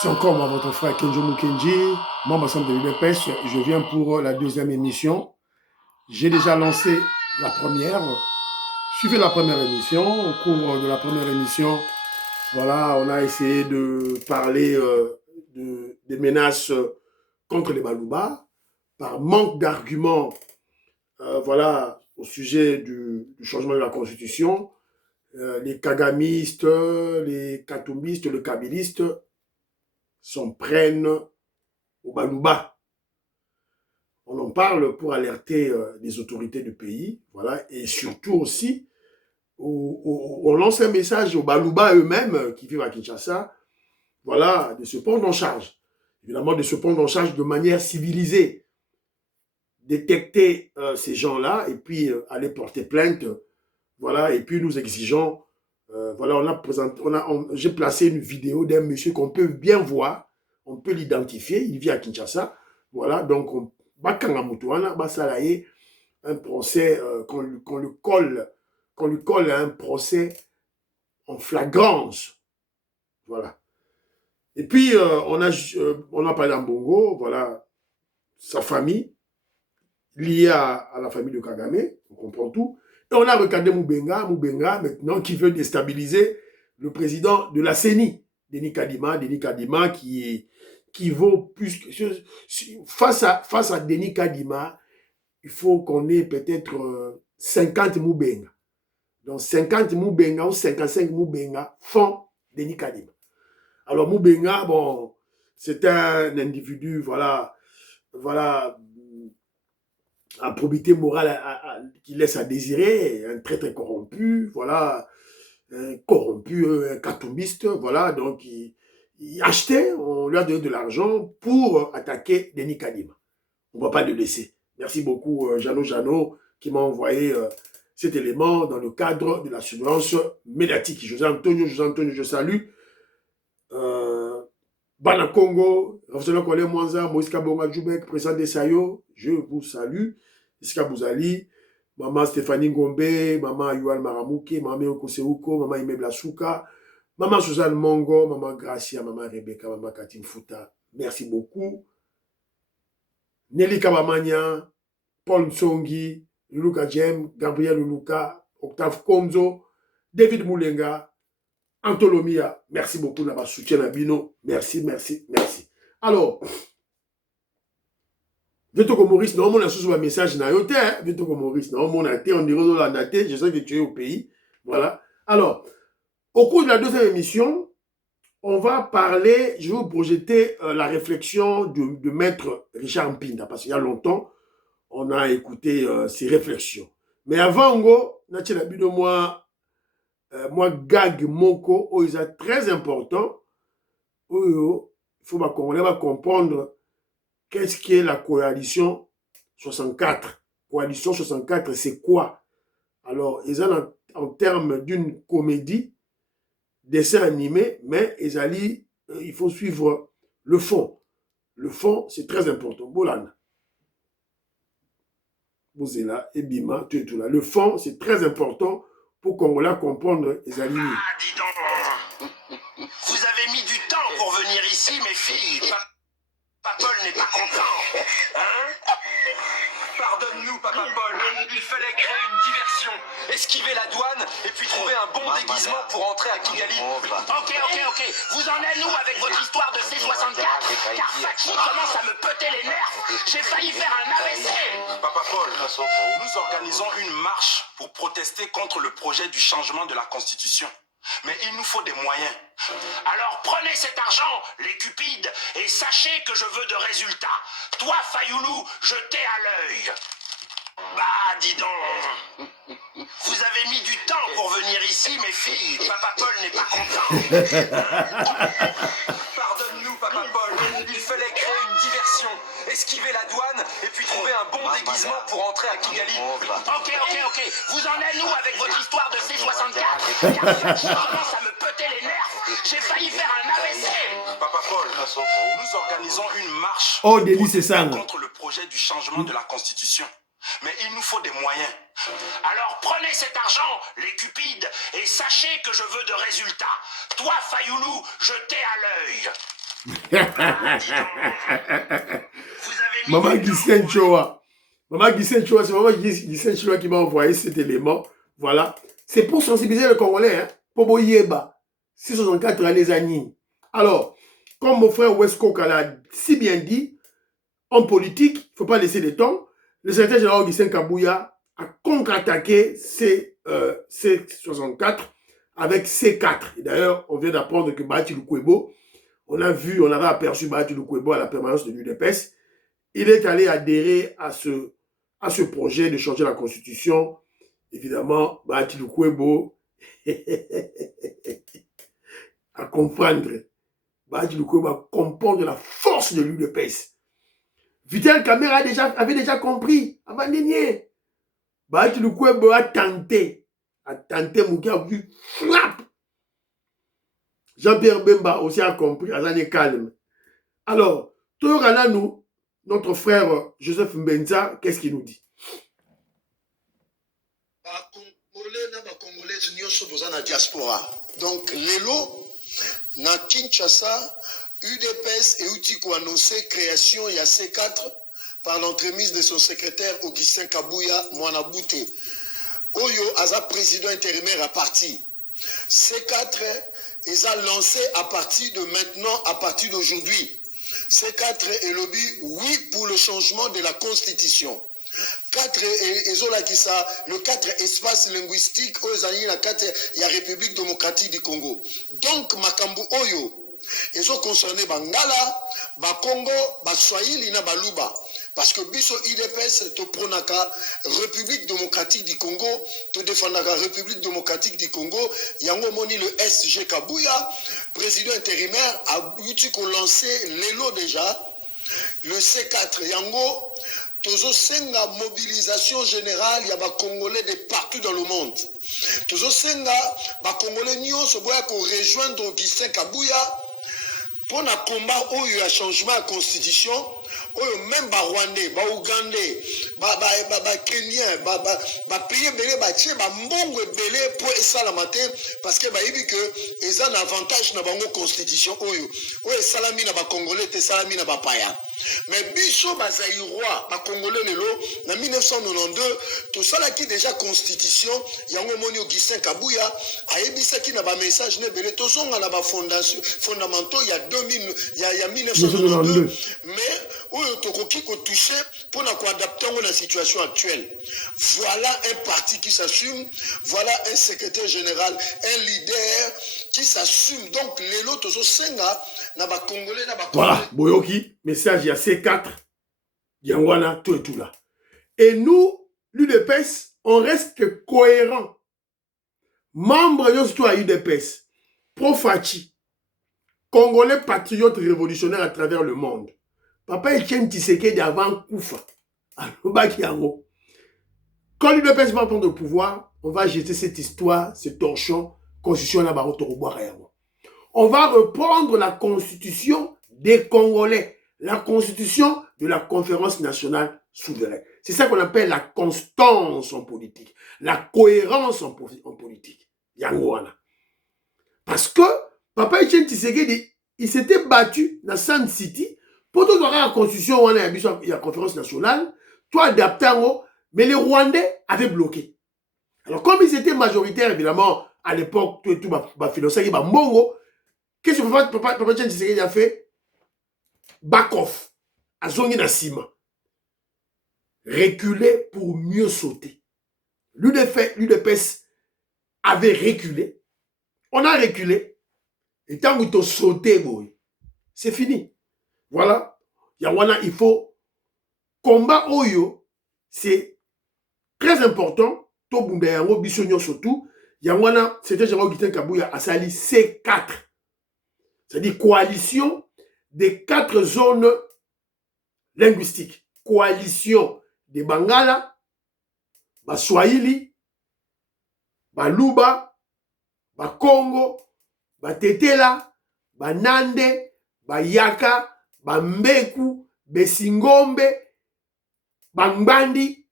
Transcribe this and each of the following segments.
C'est encore moi, votre frère Kenjo Mukenji, membre ensemble de l'UDPS. Je viens pour la deuxième émission. J'ai déjà lancé la première. Suivez la première émission. Au cours de la première émission, voilà, on a essayé de parler des menaces contre les Balouba par manque d'arguments, voilà, au sujet du changement de la Constitution. Les kagamistes, les katumbistes, les kabylistes s'en prennent au Balouba. On en parle pour alerter les autorités du pays, voilà, et surtout aussi, on lance un message aux Balouba eux-mêmes qui vivent à Kinshasa, voilà, de se prendre en charge. Évidemment, de se prendre en charge de manière civilisée, détecter ces gens-là et puis aller porter plainte, voilà, et puis nous exigeons, voilà, j'ai placé une vidéo d'un monsieur qu'on peut bien voir, on peut l'identifier, il vit à Kinshasa, voilà, donc on un procès qu'on lui colle un procès en flagrance, voilà. Et puis on a parlé d'Ambongo, voilà, sa famille liée à la famille de Kagame, on comprend tout. Et on a regardé Moubenga maintenant qui veut déstabiliser le président de la CENI, Denis Kadima qui vaut plus que face à Denis Kadima, il faut qu'on ait peut-être 50 Moubenga. Donc 50 Moubenga ou 55 Moubenga font Denis Kadima. Alors Moubenga, bon, c'est un individu, voilà, à probité morale qui laisse à désirer, un très très corrompu, voilà, un corrompu, un katumbiste, voilà, donc il achetait, on lui a donné de l'argent pour attaquer Denis Kadima. On ne va pas le laisser. Merci beaucoup, Jeannot, qui m'a envoyé cet élément dans le cadre de la surveillance médiatique. José Antonio, je salue. Bana Congo, Rafsana Kole Mwanza, Moïse Kabonga Djoubek, président de Sayo, je vous salue. Iska Bouzali, Maman Stéphanie Ngombe, Maman Yuan Maramouke, Maman Yoko Seuko, Maman Imebla Souka, Maman Suzanne Mongo, Maman Gracia, Maman Rebecca, Maman Katim Fouta. Merci beaucoup. Nelly Kabamania, Paul Nsongi, Luluka Jem, Gabriel Luluka, Octave Komzo, David Moulenga, Antolomia. Merci beaucoup d'avoir soutien à Bino. Merci. Alors, Vetoko Maurice, non, on a sous un message na yote, Vetoko Maurice, non, on a été, on dirait la naté, je sais que tu es au pays. Voilà. Alors, au cours de la deuxième émission, on va parler, je vais vous projeter la réflexion de maître Richard Mpinda, parce qu'il y a longtemps, on a écouté ses réflexions. Mais avant, Natia Nabi de moi, gag moko, ils sont très important. Il faut comprendre qu'est-ce qu'est la coalition 64. Coalition 64, c'est quoi? Alors, ils ont en termes d'une comédie, dessin animé, mais il faut suivre le fond. Le fond, c'est très important. Bolana. Bozela et Bima, tu es tout là. Le fond, c'est très important pour qu'on la comprendre les amis. Ah, dis donc. Vous avez mis du temps pour venir ici, mes filles. Papa Paul n'est pas content. Hein? Pardonne-nous, Papa Paul. Il fallait créer une diversion, esquiver la douane et puis trouver un bon déguisement pour entrer à Kigali. Ok. Vous en êtes où avec votre histoire de C64? Car Fachi commence à me peter les nerfs. J'ai failli faire un AVC. Papa Paul, nous organisons une marche pour protester contre le projet du changement de la Constitution. Mais il nous faut des moyens. Alors prenez cet argent, les cupides, et sachez que je veux de résultats. Toi, Fayoulou, je t'ai à l'œil. Bah, dis donc. Vous avez mis du temps pour venir ici, mes filles. Papa Paul n'est pas content. Pardonne-nous, Papa Paul. Il fallait créer une diversion, esquiver la douane et puis trouver un bon déguisement pour entrer à Kigali. Ok. Vous en êtes où avec votre histoire de C64? Car Fachi commence à me peter les nerfs. J'ai failli faire un AVC. Papa Paul, nous organisons une marche contre le projet du changement de la Constitution. Mais il nous faut des moyens. Alors prenez cet argent, les cupides, et sachez que je veux de résultats. Toi, Fayoulou, je t'ai à l'œil. Maman Gissen Choa. Maman Gissen Choa, c'est Maman Gissen Choa qui m'a envoyé cet élément. Voilà. C'est pour sensibiliser le Congolais. Hein, pour Boyeba. 664 les années. Alors, comme mon frère Wesco l'a si bien dit, en politique, il ne faut pas laisser le temps. Le secrétaire général Augustin Kabouya a contre-attaqué C64 avec C4. Et d'ailleurs, on vient d'apprendre que Bahati Lukwebo, on avait aperçu Bahati Lukwebo à la permanence de l'UDPS. Il est allé adhérer à ce projet de changer la constitution. Évidemment, Bahati Lukwebo à comprendre. Bahati Lukwebo à comprendre la force de l'UDPS. Vital Kamera avait déjà compris. Avant dernier. Bahati Lukwebo a tenté. Mouki a vu frappe. Jean-Pierre Bemba aussi a compris. Azan est calme. Alors, Toyorana nous, notre frère Joseph Mbenza, qu'est-ce qu'il nous dit? Donc, Lelo, na Kinshasa, UDPS et Outiko annoncé création il y a C4 par l'entremise de son secrétaire Augustin Kabouya Mwanabouté. Oyo Aza président intérimaire à parti. C4 ils ont lancé à partir de maintenant, à partir d'aujourd'hui. C4 est lobby oui pour le changement de la constitution. 4 le 4 espaces linguistiques aux années la 4 il y a République démocratique du Congo. Donc Makambu Oyo ils ont concerné Bangala, Bakongo, Baswahili na Baluba. Parce que biso IDPS to pronaka République démocratique du Congo, to défendaka République démocratique du Congo, yango moni le SG Kabouya, président intérimaire, a eu qu'on lancé l'élo déjà, le C4 yango, tozo senga mobilisation générale, y a ba Congolais de partout dans le monde. Tozo senga ba Congolais nyo se boya ko rejoindre Augustin Kabouya pour na combat où il y a changement de constitution. Même ba Rwandais, ba Ougandais, ba Kenyans, ba pays belé, ba tché, ba mbongo belé pour ça la matin parce que ba ibi que ils ont un avantage na bango constitution oyo. Oyo salami na ba Congolais te salami na ba paya. Mais biso ba Zaïrois, ba Congolais lelo na 1992 tout ça là qui déjà constitution yango moni Augustin Kabouya a ebisa qui na ba message ne belé to zonga na ba fondation fondamentaux il y a 2000 il y a 1992 mais oyo tokoki ko toucher pour na ko adapter à la situation actuelle. Voilà un parti qui s'assume, voilà un secrétaire général, un leader qui s'assume. Donc les lotos au senga na ba Congolais na ba Voilà, Boyoki, message il y a C4, Yangwana, tout et tout là. Et nous, l'UDPS, on reste cohérent. Membre de à l'UDPS, pro-Fachi, Congolais patriotes révolutionnaires à travers le monde. Papa Etienne Tshisekedi avant Koufa. Quand l'UDPS va prendre le pouvoir, on va jeter cette histoire, ce torchon, constitution na baroto. On va reprendre la constitution des Congolais, la constitution de la conférence nationale souveraine. C'est ça qu'on appelle la constance en politique, la cohérence en politique. Yangouana. Parce que Papa Etienne Tshisekedi, il s'était battu dans Sun City pour tout avoir la constitution, il y a la conférence nationale, toi adapté, mais les Rwandais avaient bloqué. Alors comme ils étaient majoritaires, évidemment, à l'époque, tout financé, Mongo, qu'est-ce que Papa Etienne Tshisekedi a fait? Back off, à Zongi Nassima. Reculer pour mieux sauter. L'UDPS avait reculé. On a reculé. Et tant que tu as sauté, c'est fini. Voilà. Yangwana, il faut combat Oyo. C'est très important. Tobunda Yango, Bissonyo surtout. Yangwana, c'était Jean Augustin Kabouya a sali C4. C'est-à-dire coalition des 4 zones linguistiques. Coalition des Bangala, Baswahili, Baluba, Bakongo, Batetela, Banande, Bayaka, Bambeku, Besingombe, Bangbandi.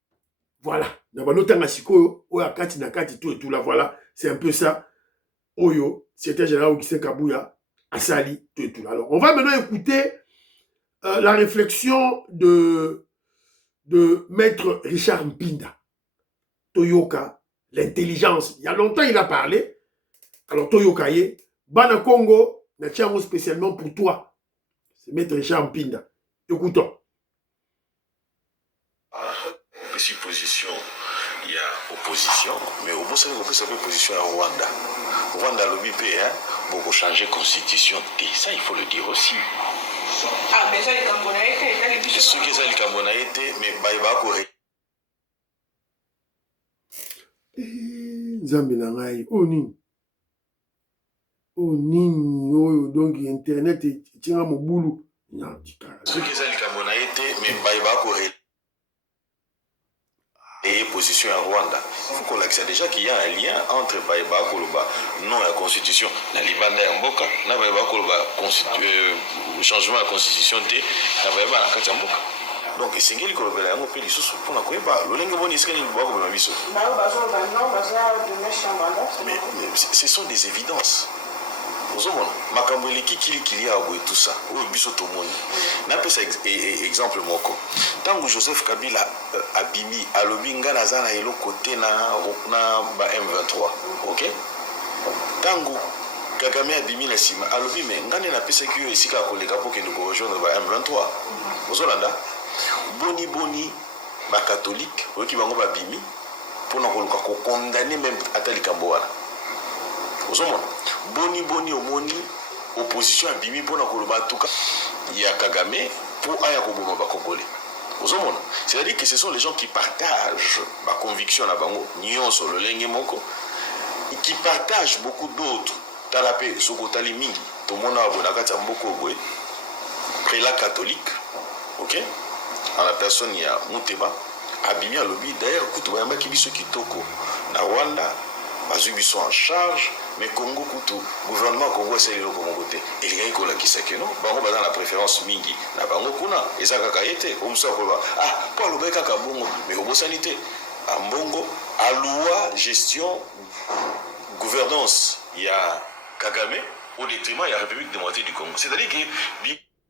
Voilà. Tout et tout là, voilà. C'est un peu ça. Oyo, c'était général Augustin Kabouya Asali, tout. Alors, on va maintenant écouter la réflexion de Maître Richard Mpinda. Toyoka, l'intelligence. Il y a longtemps, il a parlé. Alors, Toyoka, Bana Congo, n'a spécialement pour toi. C'est Maître Richard Mpinda. Écoutons. Supposition, il y a opposition, mais au bout ça veut opposition à Rwanda. Rwanda l'OBP, beaucoup changer constitution. Et ça, il faut le dire aussi. Ah, mais ça, les Camerounais, ce qui est le Camerounais, mais Baïba Corée. Zambi nangai, oni. Oni, donc Internet, tient mon boulot. Ce qui est le Camerounais, mais Baïba Corée. Et position à Rwanda. Il faut qu'on l'accède déjà qu'il y a un lien entre Baïba Koloba, non la constitution, la Libanda et Mboka, na Baïba Koloba, changement de la constitution, na Baïba na Katamboka. Donc, c'est ce qu'il y a un peu de sous pour la Koeba. Le lingue bon, il mais ce sont des évidences. Makambo eleki kili ya boye tout ça oyo biso tomoni napesa exemple moko tango Joseph Kabila abimi alobi nga naza na eloko te na ba M23 ok tango Kagame abimi na sima alobi me nga nde napesaki yo esika koleka po kende ko rejoindre ba M23 ozolanda boni ba catholique oyoki bango babimi mpona koluka kokondane même ata likambo wana ozomona boni omoni opposition abimi mpona koloba tuka ya Kagame pour aya koboma bakongolais ozomona c'est-à-dire que ce sont les gens qui partagent ma conviction na bango nyonso lolenge moko qui partagent beaucoup d'autres talape sokotali mingi tomona abona kati ya mboko boye prélat catholique ok en la personne ya Muteba abimi alobi d'ailleurs kutu bayambaki biso kitoko na Rwanda bazwi biso en charge mais Congo kutu gouvernement Congo esali eloko moko te elingai kolakisaki no bango baza na préférence mingi na bango kuna eza kaka ye te omosusu akoloba mpo alobai kaka bongo mais obosani te ambongo alua gestion gouvernance ya Kagame au détriment de la République démocratique du Congo. C'est-à-dire que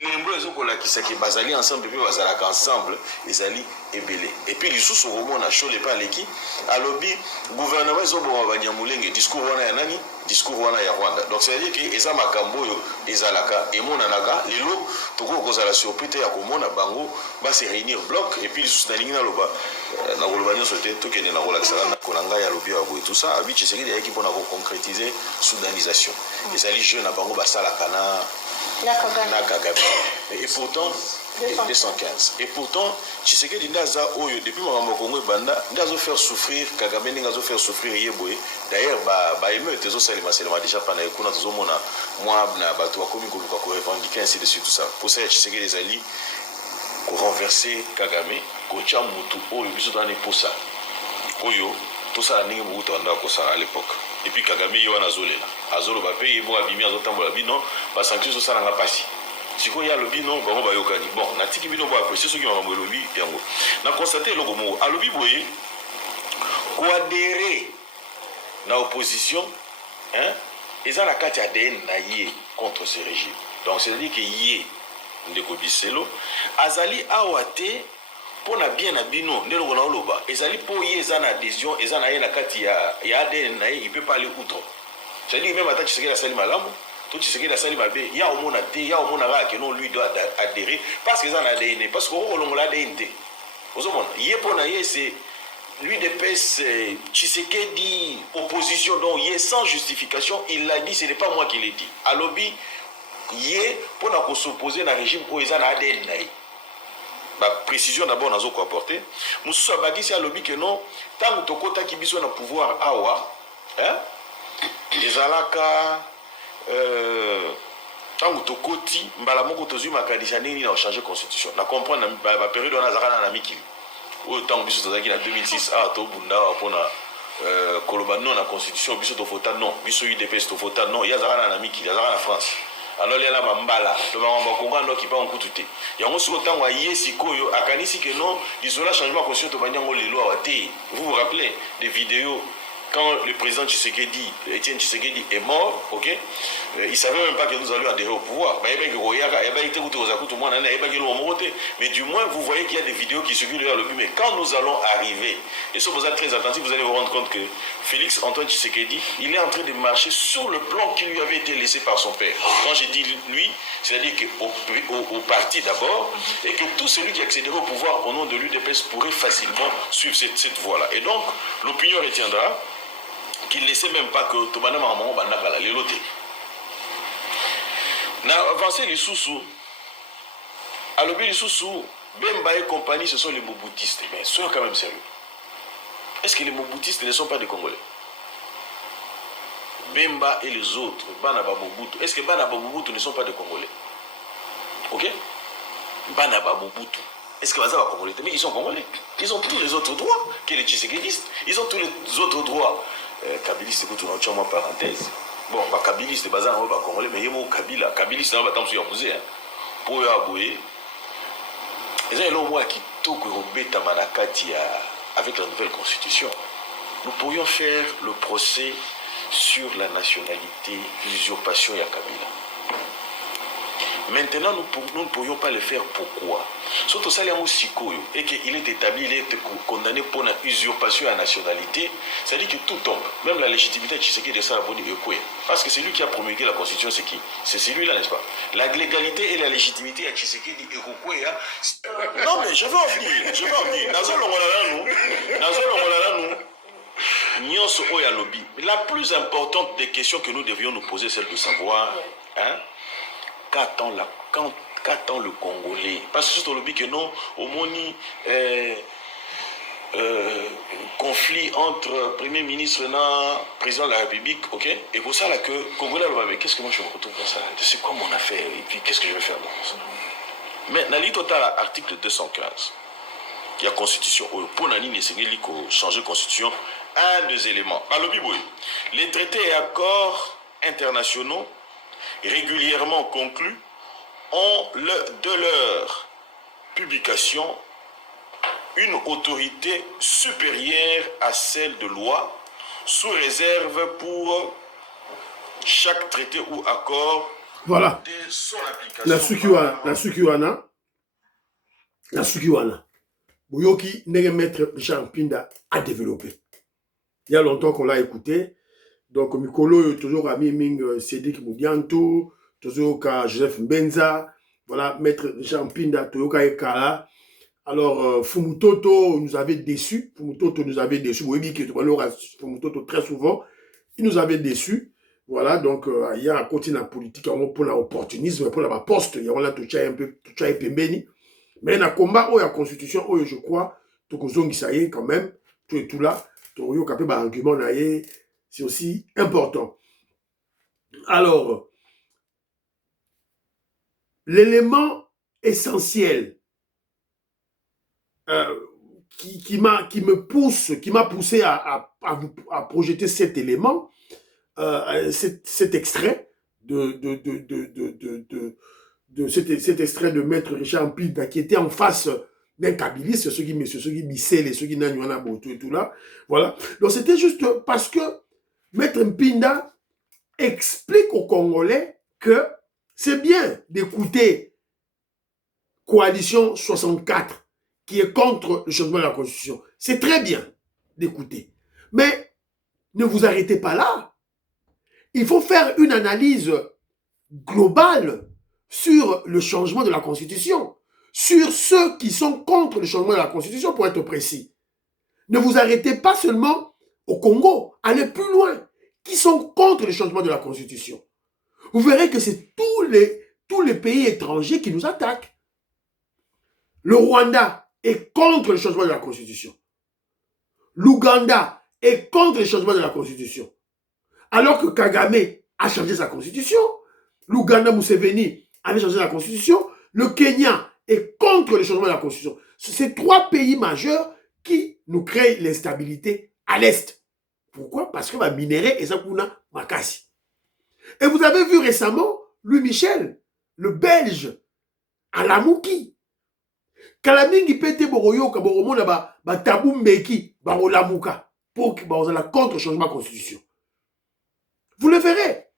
Lembo ezokolakisaki bazali ensemble puis bazalaka ensemble ezali ebele et puis lisusu komona chole pa leki alobi gouvernement ezoboma banyamulenge discours wana ya nani discours wana ya Rwanda donc c'est à dire que eza makambo oyo ezalaka emonanaka lelo tokoki kozala surprise ya komona bango base réunir bloc et puis lisusu nalingi naloba nakoloba nyonso te tokende na kolakisaka ndako na ngai alobi ya boye tout ça abi Tshisekedi ayaki mpona koconcrétiser soudanisation ezali jeune na bango basalaka na Kagame. Et pourtant, 215. Et pourtant, Tshisekedi Ndaza Oyo, depuis mon Congo Banda, Ndazo faire souffrir, Kagame Ndazo faire souffrir Yeboé. D'ailleurs, bah émeute, Tezo Salima Selma déjà pendant les Kuna, Tezo Mona, moi, Bato, Komi Koluka, ko revendiquer ainsi de suite, tout ça. Pour ça, Tshisekedi des alliés, ko renverser Kagame, ko tcha Moutou, Oyo, biso dans les posa. Oyo, tout ça, Ningi Moutou, à l'époque. Et puis Kagame Yoana Zolela. Azolo Bapé, Yebo Abimi, Azotambola Bino, ba sanction sur ça n'a pas passé. Si il y a le bino, bon, bah yokani. Bon, natiki bino ba apprécier ceux qui m'ont le lobby, yango. Na constaté le mot. À lobby boye, coadhérer na opposition, hein, ils ont la carte ADN na yé contre ce régime. Donc c'est-à-dire que yé ndeko biselo, azali awate pour na bien na bino, ne lo na loba. Ezali pour yé ezana adhésion, ezana yé la carte ya ADN na yé, il peut pas aller outre. C'est-à-dire même attaque ce que la salle malamu. Tout ce qui est la salle mabé, il y a au monde il y a au monde que non lui doit adhérer parce qu'ils en a ADN, parce qu'on l'a ADN. Vous savez, il est pour naïe c'est lui d'épaisse Tshisekedi opposition donc il est sans justification, il l'a dit, ce n'est pas moi qui l'ai dit. À lobby, il est pour nous s'opposer à un régime où ils en a ADN naïe. Ma précision d'abord n'a pas apporté. Moussou Abadi c'est à lobby que non, tant que Tokota qui besoin de pouvoir awa, hein, les alaka tango tokoti mbala moko tozwi makanisa nini na changer constitution na comprendre ba période on a zakana na mikili o tango biso tozaki na 2006 to bunda pona koloba non na constitution biso to vota non biso UDPS to vota non ya zakana na mikili ya zakana na France alors les là bambala to ba konga no ki pa nkutu te yango siko tango ayesi koyo akanisi que non isola changement constitution to banyango lelo awate vous vous rappelez des vidéos quand le président Tshisekedi, Etienne Tshisekedi est mort, ok, il ne savait même pas que nous allions adhérer au pouvoir. Mais du moins, vous voyez qu'il y a des vidéos qui circulent vers le but. Mais quand nous allons arriver, et si vous êtes très attentifs, vous allez vous rendre compte que Félix Antoine Tshisekedi, il est en train de marcher sur le plan qui lui avait été laissé par son père. Quand j'ai dit lui, c'est-à-dire qu'au parti d'abord, et que tout celui qui accéderait au pouvoir au nom de l'UDPS pourrait facilement suivre cette voie-là. Et donc, l'opinion retiendra qu'il ne laissait même pas que Tobana Maman Bandakala l'éloté. Na avancé les sous-sous. À l'objet les sous-sous, Bemba et compagnie, ce sont les Mobutistes. Mais soyons quand même sérieux. Est-ce que les Mobutistes ne sont pas des Congolais? Bemba et les autres, Banaba Mobutu, est-ce que Banaba Mobutu ne sont pas des Congolais? Ok? Banaba Mobutu. Est-ce que Banaba Congolais? Mais ils sont Congolais. Ils ont tous les autres droits que les Tshisekidistes. Ils ont tous les autres droits. Kabiliste, écoute, on a une parenthèse. Bon, bah, Kabiliste, bah, Congolais, mais il y a Kabila. Kabiliste, on va t'en souvenir, pour y abouer. Et ça, il y a un mois qui toque au bêta manakati avec la nouvelle constitution. Nous pourrions faire le procès sur la nationalité, l'usurpation et la Kabila. Maintenant, nous ne pourrions pas le faire. Pourquoi? Surtout ça, et qu'il est établi, il est condamné pour une usurpation à la nationalité, c'est-à-dire que tout tombe. Même la légitimité de Tshisekedi de ça, parce que c'est lui qui a promulgué la constitution, c'est qui? C'est celui-là, n'est-ce pas? La légalité et la légitimité à Tshisekedi et non, mais je veux en venir. La plus importante des questions que nous devions nous poser, c'est de savoir, hein, qu'attend le Congolais? Parce que c'est au lobby que non, au moni conflit entre Premier ministre et Président de la République, ok? Et pour ça, là, que Congolais, mais qu'est-ce que moi je me retrouve comme ça? C'est quoi mon affaire? Et puis, qu'est-ce que je vais faire dans ça? Mais, dans le total, article 215, il y a constitution. Pour Nani, il changer de constitution. Un des éléments. À lobby, les traités et accords internationaux régulièrement conclus ont de leur publication une autorité supérieure à celle de loi, sous réserve pour chaque traité ou accord voilà. de son application. La Sukiwana. Bouyoki, n'est maître Jean Pinda a développé. Il y a longtemps qu'on l'a écouté. Donc, Mikolo, toujours ami Ming Sédik Moudianto, toujours Joseph Mbenza, voilà, maître Jean Pinda, Toyoka Ekala. Alors, Fumutoto nous avait déçus. Fumutoto nous avait déçus. Vous voyez que Fumutoto, très souvent, il nous avait déçus. Voilà, donc, il y a un côté de la politique, pour l'opportunisme, pour la poste, il y a touché un peu, touché un peu béni. Mais dans le combat, il y a la constitution, je crois, Tokozongi quand même, tout et tout là, argument, c'est aussi important. Alors, l'élément essentiel qui m'a poussé à projeter cet élément, cet extrait cet extrait de Maître Richard Mpinda qui était en face d'un kabiliste, ceux qui Bissel et ceux qui Nanywana Boto et tout là. Voilà. Donc c'était juste parce que Maître Mpinda explique aux Congolais que c'est bien d'écouter Coalition 64 qui est contre le changement de la Constitution. C'est très bien d'écouter. Mais ne vous arrêtez pas là. Il faut faire une analyse globale sur le changement de la Constitution, sur ceux qui sont contre le changement de la Constitution, pour être précis. Ne vous arrêtez pas seulement au Congo, allez plus loin. Qui sont contre le changement de la Constitution? Vous verrez que c'est tous les pays étrangers qui nous attaquent. Le Rwanda est contre le changement de la Constitution. L'Ouganda est contre le changement de la Constitution. Alors que Kagame a changé sa Constitution, l'Ouganda Museveni avait changé la Constitution, le Kenya est contre le changement de la Constitution. C'est trois pays majeurs qui nous créent l'instabilité à l'Est. Pourquoi? Parce que va minérer et ça kuna makasi. Et vous avez vu récemment Louis Michel, le Belge, à Lamouki. Kalamingi pete boroyo ka boromona ba tabu mbeki ba olamuka. pour que la contre-changement de la constitution. Vous le verrez.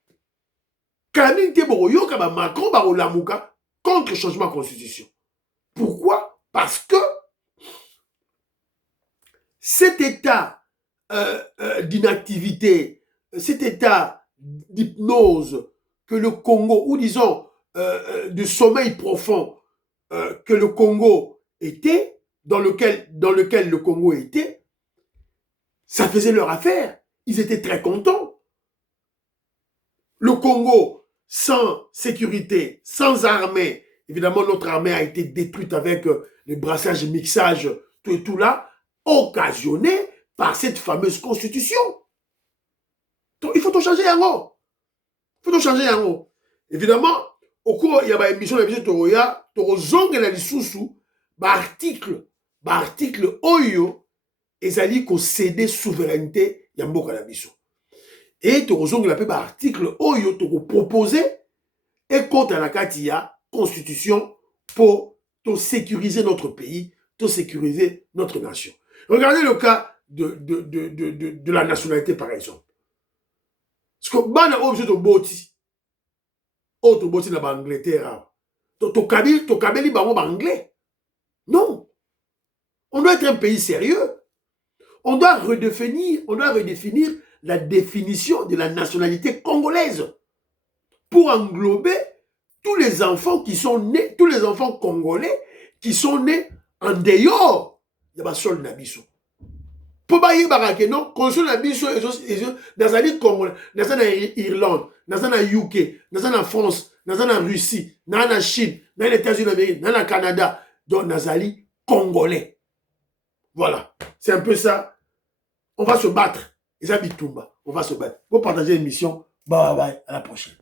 Kaminte Boroyoka, Macron, Barolamuka, contre-changement de la constitution. Pourquoi? Parce que cet état d'inactivité, cet état d'hypnose que le Congo, ou disons de sommeil profond que le Congo était, dans lequel le Congo était, ça faisait leur affaire. Ils étaient très contents. Le Congo, sans sécurité, sans armée, évidemment notre armée a été détruite avec les brassages, mixages, tout et tout là, occasionné par cette fameuse constitution. Donc, il faut tout changer en haut. Il faut tout changer en haut. Évidemment, au cours, il y a une émission de la Toroya, Torozong et la Lissoussou, article Oyo, ezali ko céder souveraineté ya mboka na biso. Et Torozong la pe article Oyo to proposer et contre la katia constitution pour sécuriser notre pays, pour sécuriser notre nation. Regardez le cas de la nationalité par exemple. Parce que bana objet de boti, autre boti na Angleterre, to kabeli bango anglais. Non. On doit être un pays sérieux. On doit redéfinir la définition de la nationalité congolaise pour englober tous les enfants qui sont nés, tous les enfants congolais qui sont nés en dehors de la sol nabiso. Pour bailler barake non, console nabiso nazali Congolais, nazali Irlande, nazali UK, nazali France, nazali Russie, nazali Chine, nazali États-Unis d'Amérique, nazali Canada, donc nazali Congolais. Voilà, c'est un peu ça. On va se battre. Les Abitumba, on va se battre. Vous partagez l'émission. Bye bye bye. À la prochaine.